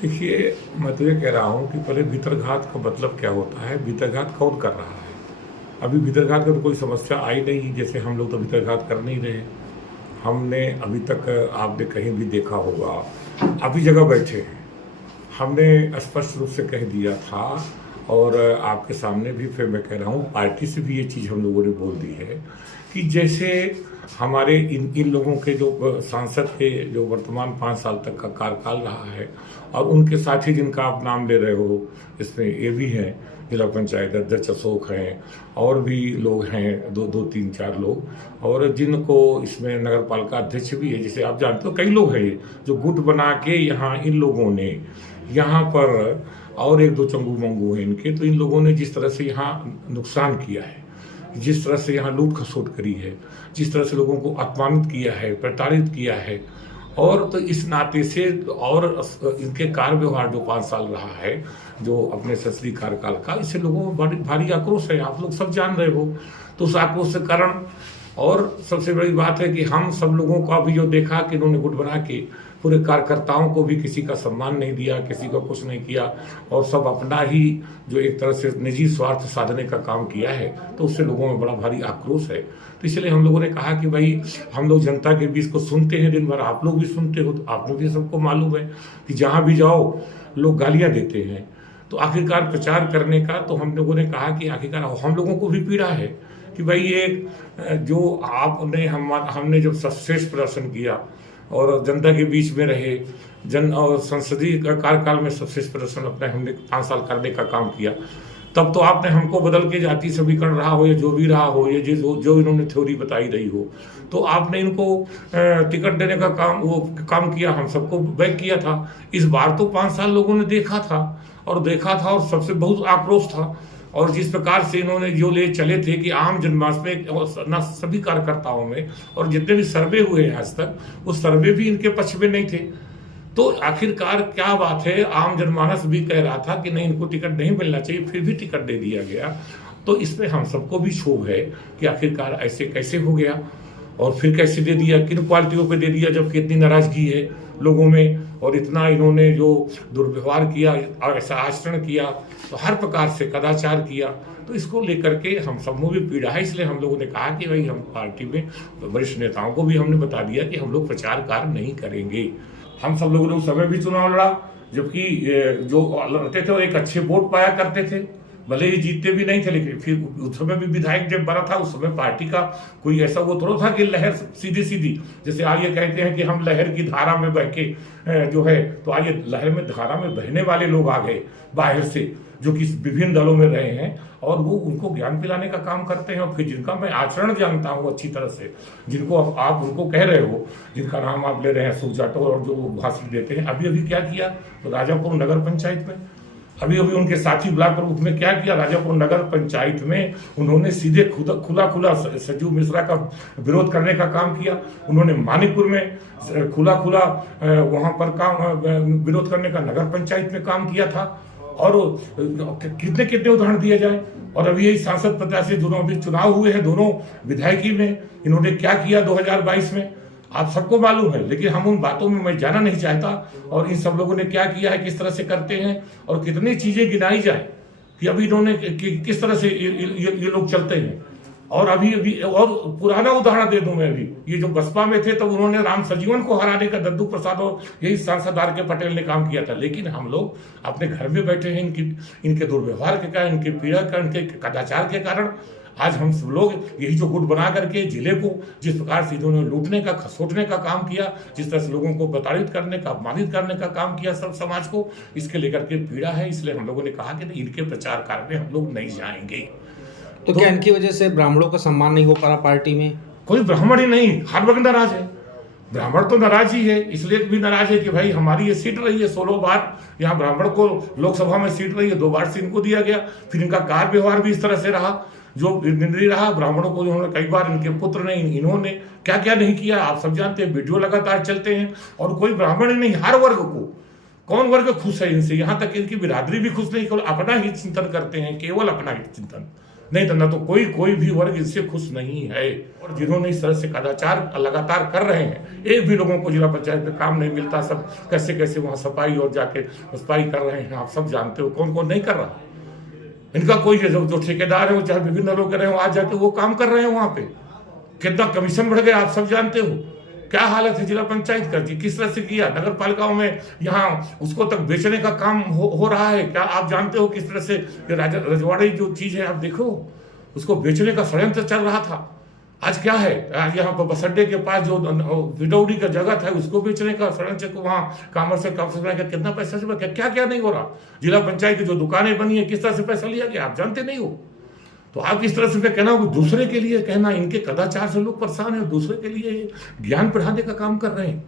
देखिए, मैं तो ये कह रहा हूँ कि पहले भीतरघात का मतलब क्या होता है, भीतरघात कौन कर रहा है? अभी भीतरघात का तो कोई समस्या आई नहीं, जैसे हम लोग तो भीतरघात कर नहीं रहे। हमने अभी तक आपने कहीं भी देखा होगा, अभी जगह बैठे हैं, हमने स्पष्ट रूप से कह दिया था और आपके सामने भी फिर मैं कह रहा हूँ, पार्टी से भी ये चीज़ हम लोगों ने बोल दी है कि जैसे हमारे इन इन लोगों के जो सांसद के जो वर्तमान 5 साल तक का कार्यकाल रहा है और उनके साथी जिनका आप नाम ले रहे हो, इसमें ये भी हैं, जिला पंचायत अध्यक्ष अशोक हैं और भी लोग हैं, दो दो तीन चार लोग, और जिनको इसमें नगर पालिका अध्यक्ष भी है, जिसे आप जानते हो, कई लोग हैं जो गुट बना के यहाँ इन लोगों ने यहाँ पर, और एक दो चंगू मंगू हैं इनके, तो इन लोगों ने जिस तरह से यहाँ नुकसान किया है, जिस तरह से यहाँ लूट खसोट करी है, जिस तरह से लोगों को अपमानित किया है, प्रताड़ित किया है, और तो इस नाते से और इनके कार्य व्यवहार जो 5 साल रहा है, जो अपने ससरी कार्यकाल का, इससे लोगों में बड़ी भारी आक्रोश है, आप लोग सब जान रहे हो। तो उस आक्रोश के कारण, और सबसे बड़ी बात है कि हम सब लोगों का भी जो देखा कि इन्होंने गुट बना के पूरे कार्यकर्ताओं को भी किसी का सम्मान नहीं दिया, किसी का कुछ नहीं किया, और सब अपना ही जो एक तरह से निजी स्वार्थ साधने का काम किया है, तो उससे लोगों में बड़ा भारी आक्रोश है। तो इसलिए हम लोगों ने कहा कि भाई, हम लोग जनता के बीच को सुनते हैं दिन भर, आप लोग भी सुनते हो, तो आप लोग भी सबको मालूम है कि जहाँ भी जाओ लोग गालियाँ देते हैं। तो आखिरकार प्रचार करने का, तो हम लोगों ने कहा कि आखिरकार हम लोगों को भी पीड़ा है कि भाई ये जो आपने हमने जब सर्वश्रेष्ठ प्रदर्शन किया और जनता के बीच में रहे, जन और संसदीय कार्यकाल में सर्वश्रेष्ठ प्रदर्शन अपने हमने 5 साल करने का काम किया, तब तो आपने हमको बदल के जाति समीकरण रहा हो या जो भी रहा हो, ये जो इन्होंने थ्योरी बताई रही हो, तो आपने इनको टिकट देने का काम किया, हम सबको बैक किया था। इस बार तो 5 साल लोगों ने देखा था और सबसे बहुत आक्रोश था, और जिस प्रकार से इन्होंने जो ले चले थे कि आम जनमानस में न सभी कार्यकर्ताओं में, और जितने भी सर्वे हुए हैं आज तक, उस सर्वे भी इनके पक्ष में नहीं थे। तो आखिरकार क्या बात है, आम जनमानस भी कह रहा था कि नहीं, इनको टिकट नहीं मिलना चाहिए, फिर भी टिकट दे दिया गया। तो इसमें हम सबको भी क्षोभ है कि आखिरकार ऐसे कैसे हो गया, और फिर कैसे दे दिया, किन क्वालिटियों पे दे दिया, जबकि इतनी नाराजगी है लोगों में, और इतना इन्होंने जो दुर्व्यवहार किया, ऐसा आचरण किया, तो हर प्रकार से कदाचार किया, तो इसको लेकर के हम सब में भी पीड़ा है। इसलिए हम लोगों ने कहा कि भाई, हम पार्टी में वरिष्ठ नेताओं को भी हमने बता दिया कि हम लोग प्रचार कार्य नहीं करेंगे। हम सब लोगों ने उस समय भी चुनाव लड़ा, जबकि जो लड़ते थे वो एक अच्छे वोट पाया करते थे, भले ही जीतते भी नहीं थे, लेकिन फिर उस समय भी विधायक जब बना था, उस समय पार्टी का कोई ऐसा वो थोड़ा था कि लहर सीधी सीधी, जैसे आज ये कहते हैं कि हम लहर की धारा में बह के जो है, तो आज ये लहर में धारा में बहने वाले लोग आ गए बाहर से, जो कि विभिन्न दलों में रहे हैं, और वो उनको ज्ञान पिलाने का काम करते हैं। और फिर जिनका मैं आचरण जानता हूँ अच्छी तरह से, जिनको आप उनको कह रहे हो, जिनका नाम आप ले रहे हैं, सुख जाटो, और जो भाषण देते हैं, अभी क्या किया तो राजापुर नगर पंचायत में, अभी उनके साथी ब्लॉक प्रमुख में क्या किया, राजापुर नगर पंचायत में उन्होंने सीधे खुला सजीव मिश्रा का विरोध करने का काम किया। उन्होंने मानीपुर में खुला वहां पर काम विरोध करने का नगर पंचायत में काम किया था, और कितने उदाहरण दिए जाए। और अभी यही सांसद प्रत्याशी दोनों अभी चुनाव हुए हैं, दोनों विधायकी में इन्होंने क्या किया 2022 में, आप सबको मालूम है, लेकिन हम उन बातों में मैं जाना नहीं चाहता। और इन सब लोगों ने क्या किया है, किस तरह से करते हैं, और कितनी चीजें गिनाई जाए कि अभी इन्होंने किस तरह से ये लोग चलते हैं। और अभी और पुराना उदाहरण दे दूं मैं, अभी ये जो बसपा में थे, तो उन्होंने राम सजीवन को हराने का दद्दू प्रसाद और यही सांसद आर के पटेल ने काम किया था। लेकिन हम लोग अपने घर में बैठे हैं, इनके दुर्व्यवहार के कारण, इनके पीड़ा के कारण, इनके कदाचार के कारण आज हम सब लोग यही जो गुट बना करके जिले को जिस प्रकार से इन्होंने लूटने का, खसोटने का काम किया, जिस तरह से लोगों को प्रताड़ित करने का, अपमानित करने का काम किया सब समाज को, इसके लेकर के पीड़ा है। इसलिए हम लोगों ने कहा कि इनके प्रचार कार्य में हम लोग नहीं जाएंगे। तो क्या इनकी वजह से ब्राह्मणों का सम्मान नहीं हो पा रहा पार्टी में? कोई ब्राह्मण ही नहीं, हर वर्ग नाराज है। ब्राह्मण तो नाराज ही है, इसलिए भी नाराज है कि भाई हमारी ये सीट रही है 16 बार, यहाँ ब्राह्मण को लोकसभा में सीट रही है, 2 बार से इनको दिया गया, फिर इनका कार्य व्यवहार भी इस तरह से रहा जो निंदनीय रहा। ब्राह्मणों को उन्होंने कई बार, इनके पुत्र ने, इन्होंने क्या क्या नहीं किया आप सब जानते हैं, वीडियो लगातार चलते हैं। और कोई ब्राह्मण ही नहीं, हर वर्ग को, कौन वर्ग खुश है इनसे, यहाँ तक इनकी बिरादरी भी खुश नहीं, केवल अपना ही चिंतन करते हैं, केवल अपना ही चिंतन। नहीं तो ना तो कोई भी वर्ग इससे खुश नहीं है। और जिन्होंने इस तरह से कदाचार लगातार कर रहे हैं, एक भी लोगों को जिला पंचायत में काम नहीं मिलता, सब कैसे कैसे वहाँ सफाई और जाके सफाई कर रहे हैं, आप सब जानते हो कौन कौन नहीं कर रहा। इनका कोई जो ठेकेदार है वो चाहे विभिन्न लोग कर रहे हो, आज जाके वो काम कर रहे हैं वहाँ पे, कितना कमीशन बढ़ गया आप सब जानते हो। क्या हालत है जिला पंचायत का, किस तरह से किया, नगर पालिकाओं में यहाँ उसको तक बेचने का काम हो रहा है। क्या आप जानते हो किस तरह से रजवाड़ी जो चीज है आप देखो, उसको बेचने का षड्यंत्र चल रहा था। आज क्या है, आज यहाँ पर बस अड्डे के पास जो विडौड़ी का जगह था उसको बेचने का षड्यंत्र को वहाँ कॉमर्शियल का कितना पैसा से क्या क्या नहीं हो रहा। जिला पंचायत की जो दुकानें बनी है किस तरह से पैसा लिया गया आप जानते नहीं हो। तो आप इस तरह से कहना हो दूसरे के लिए कहना, इनके कदाचार से लोग परेशान है, दूसरे के लिए ज्ञान पढ़ाने का काम कर रहे हैं।